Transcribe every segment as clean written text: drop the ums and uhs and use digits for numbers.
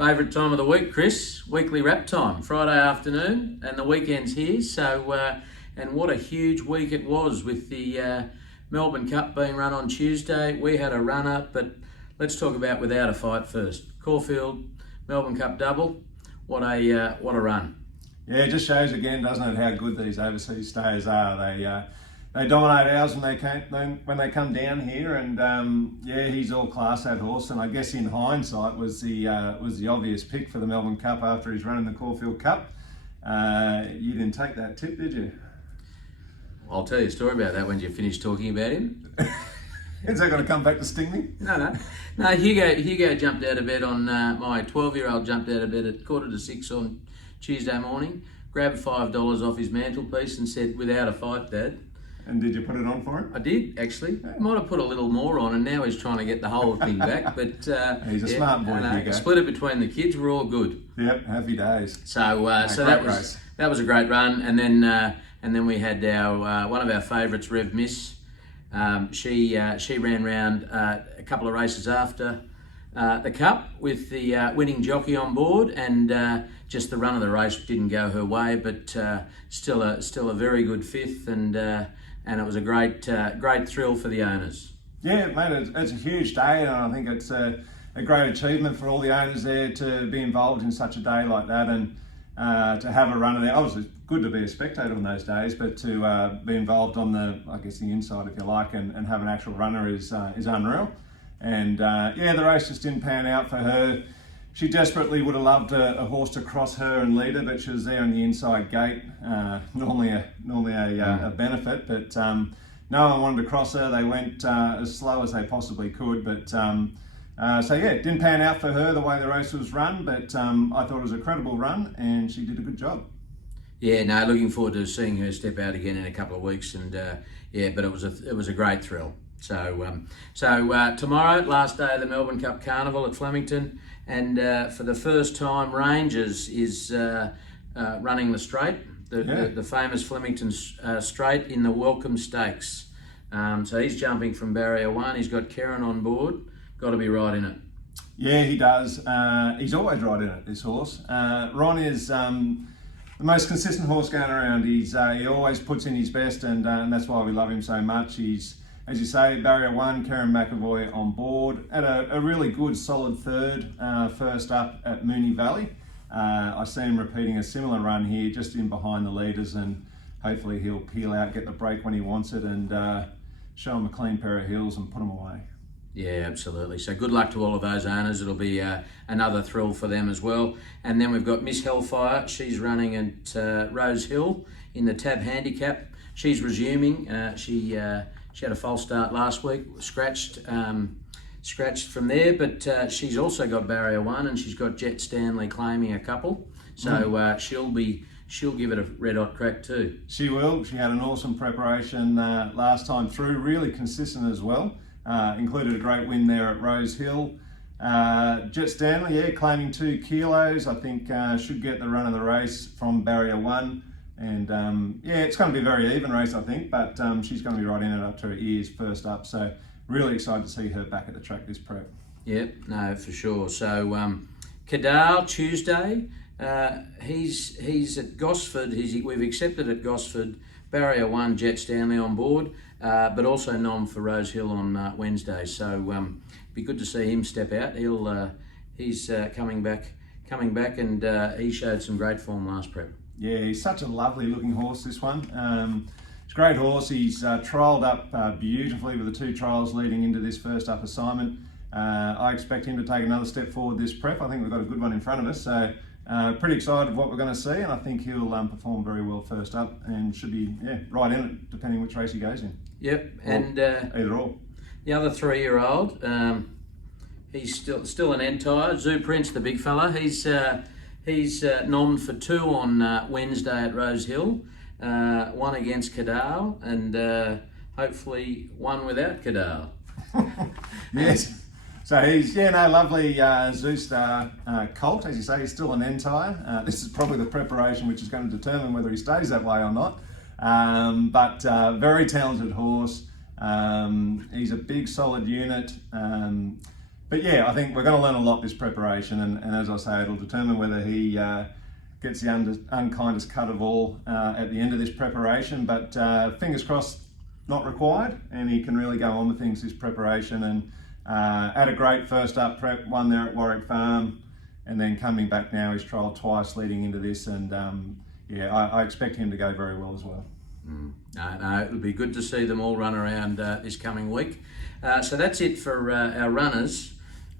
Favourite time of the week, Chris? Weekly wrap time, Friday afternoon, and the weekend's here. And what a huge week it was with the Melbourne Cup being run on Tuesday. We had a runner, but let's talk about Without a Fight first. Caulfield, Melbourne Cup double. What a run! Yeah, it just shows again, doesn't it, how good these overseas stayers are. They dominate ours when they come down here, and he's all class, that horse. And I guess in hindsight was the obvious pick for the Melbourne Cup after he's running the Caulfield Cup. You didn't take that tip, did you? I'll tell you a story about that when you finish talking about him. Is that going to come back to sting me? No. Hugo jumped out of bed on my 12-year-old jumped out of bed at 5:45 on Tuesday morning, grabbed $5 off his mantelpiece and said, "Without a Fight, Dad." And did you put it on for him? I did, actually. Yeah. Might have put a little more on, and now he's trying to get the whole thing back. But he's a smart boy, Hugo. Split it between the kids. We're all good. Yep, happy days. So that was a great run, and then we had our one of our favourites, Rev Miss. She ran round a couple of races after the Cup with the winning jockey on board, and just the run of the race didn't go her way, but still a very good fifth, and it was a great thrill for the owners. Yeah, mate, it's a huge day, and I think it's a great achievement for all the owners there to be involved in such a day like that, and to have a runner there. Obviously, it's good to be a spectator on those days, but to be involved on the inside, if you like, and have an actual runner is unreal. And the race just didn't pan out for her. She desperately would have loved a horse to cross her and lead her, but she was there in the inside gate. Normally a benefit, but no one wanted to cross her. They went as slow as they possibly could, but it didn't pan out for her the way the race was run. But I thought it was a credible run, and she did a good job. Yeah, no, looking forward to seeing her step out again in a couple of weeks, and but it was a great thrill. So tomorrow, last day of the Melbourne Cup Carnival at Flemington, and for the first time, Rangers is running the straight, the famous Flemington straight in the Welcome Stakes. So he's jumping from barrier one. He's got Karen on board. Got to be right in it. Yeah, he does. He's always right in it, this horse. Ron is the most consistent horse going around. He always puts in his best, and that's why we love him so much. He's, as you say, barrier one, Karen McAvoy on board. Had a really good, solid third first up at Moonee Valley. I see him repeating a similar run here, just in behind the leaders, and hopefully he'll peel out, get the break when he wants it, and show him a clean pair of heels and put him away. Yeah, absolutely. So good luck to all of those owners. It'll be another thrill for them as well. And then we've got Miss Hellfire. She's running at Rose Hill in the Tab Handicap. She's resuming. She had a false start last week, scratched from there, but she's also got barrier one, and she's got Jet Stanley claiming a couple. So she'll give it a red hot crack too. She will. She had an awesome preparation last time through, really consistent as well. Included a great win there at Rose Hill. Jet Stanley, claiming 2 kilos. I think should get the run of the race from barrier one. And it's going to be a very even race, I think, but she's going to be right in it up to her ears first up. So really excited to see her back at the track this prep. Yep, no, for sure. So Cadal Tuesday, he's at Gosford. We've accepted at Gosford barrier one, Jet Stanley on board, but also nom for Rose Hill on Wednesday. So be good to see him step out. He's coming back, and he showed some great form last prep. Yeah, he's such a lovely looking horse, this one. It's a great horse. He's trialled up beautifully with the 2 trials leading into this first up assignment. I expect him to take another step forward this prep. I think we've got a good one in front of us. So pretty excited what we're going to see, and I think he'll perform very well first up and should be right in it, depending which race he goes in. Yep, and either or. The other 3-year-old, he's still an Entire. Zoo Prince, the big fella, he's nommed for 2 on Wednesday at Rose Hill, 1 against Cadal, and hopefully 1 without Cadal. Yes. So he's, lovely Zoo Star colt, as you say. He's still an Entire. This is probably the preparation which is going to determine whether he stays that way or not. But very talented horse. He's a big, solid unit. But yeah, I think we're going to learn a lot this preparation, and as I say, it'll determine whether he gets the unkindest cut of all at the end of this preparation. But fingers crossed, not required, and he can really go on with things this preparation. And had a great first up prep, one there at Warwick Farm, and then coming back now, he's trialled twice leading into this, and I expect him to go very well as well. No, it'll be good to see them all run around this coming week. So that's it for our runners.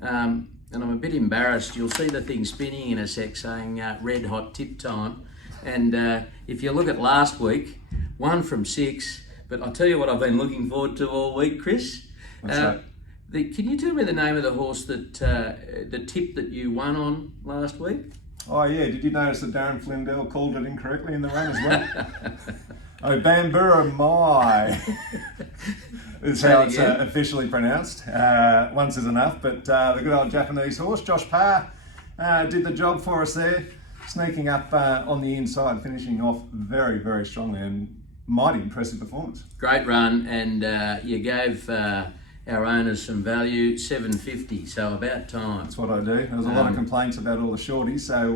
And I'm a bit embarrassed. You'll see the thing spinning in a sec saying red hot tip time. And if you look at last week, 1 from 6. But I'll tell you what I've been looking forward to all week, Chris. What's that? Can you tell me the name of the horse that the tip that you won on last week? Oh yeah, did you notice that Darren Flindell called it incorrectly in the run as well? Oh, Bambura Mai is how it's officially pronounced. Once is enough, but the good old Japanese horse, Josh Parr, did the job for us there, sneaking up on the inside, finishing off very, very strongly, and mighty impressive performance. Great run, and you gave our owners some value, $7.50, so about time. That's what I do. There was a lot of complaints about all the shorties, so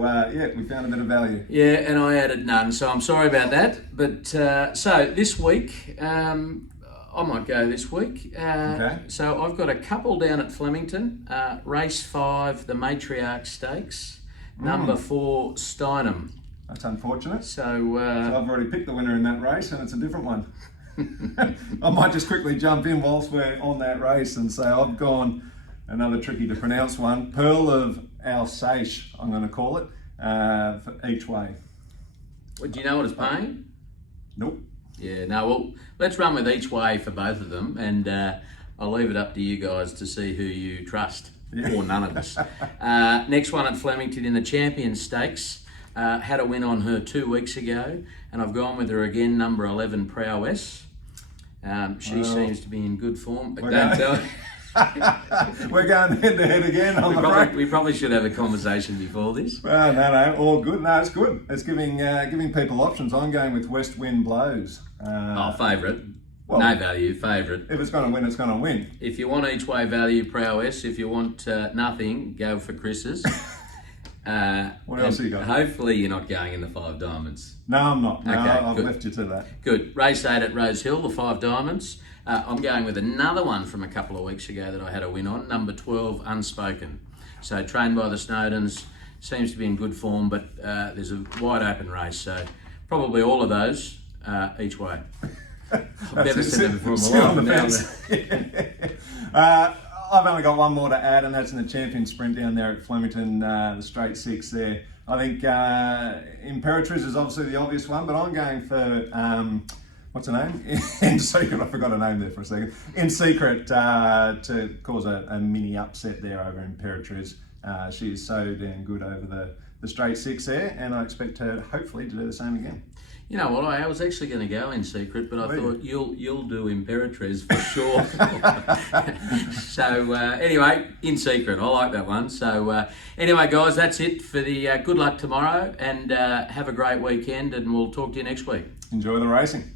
we found a bit of value. Yeah, and I added none, so I'm sorry about that. But so this week, I might go this week. Okay. So I've got a couple down at Flemington. Race 5, the Matriarch Stakes. Number 4, Steinem. That's unfortunate. So I've already picked the winner in that race, and it's a different one. I might just quickly jump in whilst we're on that race and say I've gone another tricky to pronounce one, Pearl of Alsace, I'm going to call it, for each way. Well, do you know what it's paying? Nope. Yeah, no, well, let's run with each way for both of them, and I'll leave it up to you guys to see who you trust, or none of us. Next one at Flemington in the Champions Stakes. Had a win on her 2 weeks ago, and I've gone with her again, number 11, Prowess. She seems to be in good form. We're going head to head again. We probably should have a conversation before this. Well, no, all good. No, it's good. It's giving people options. I'm going with West Wind Blows. Favourite. Well, no value, favourite. If it's going to win, it's going to win. If you want each way value, Prowess. If you want nothing, go for Chris's. What else have you got? Hopefully you're not going in the 5 Diamonds. No, I'm not. No, Okay, I've good. left you to that. Good. Race 8 at Rose Hill, the 5 Diamonds. I'm going with another one from a couple of weeks ago that I had a win on, number 12, Unspoken. So trained by the Snowdens, seems to be in good form, but there's a wide open race, so probably all of those each way. I've never said that before in my life. I've only got one more to add, and that's in the champion sprint down there at Flemington, the straight 6 there. I think Imperatriz is obviously the obvious one, but I'm going for, what's her name? In Secret, I forgot her name there for a second. In Secret, to cause a mini upset there over Imperatriz. She is so damn good over the straight 6 there, and I expect her hopefully to do the same again. You know what? I was actually going to go In Secret, but I thought you'll do Imperatriz for sure. So anyway, In Secret, I like that one. So anyway, guys, that's it for the good luck tomorrow, and have a great weekend, and we'll talk to you next week. Enjoy the racing.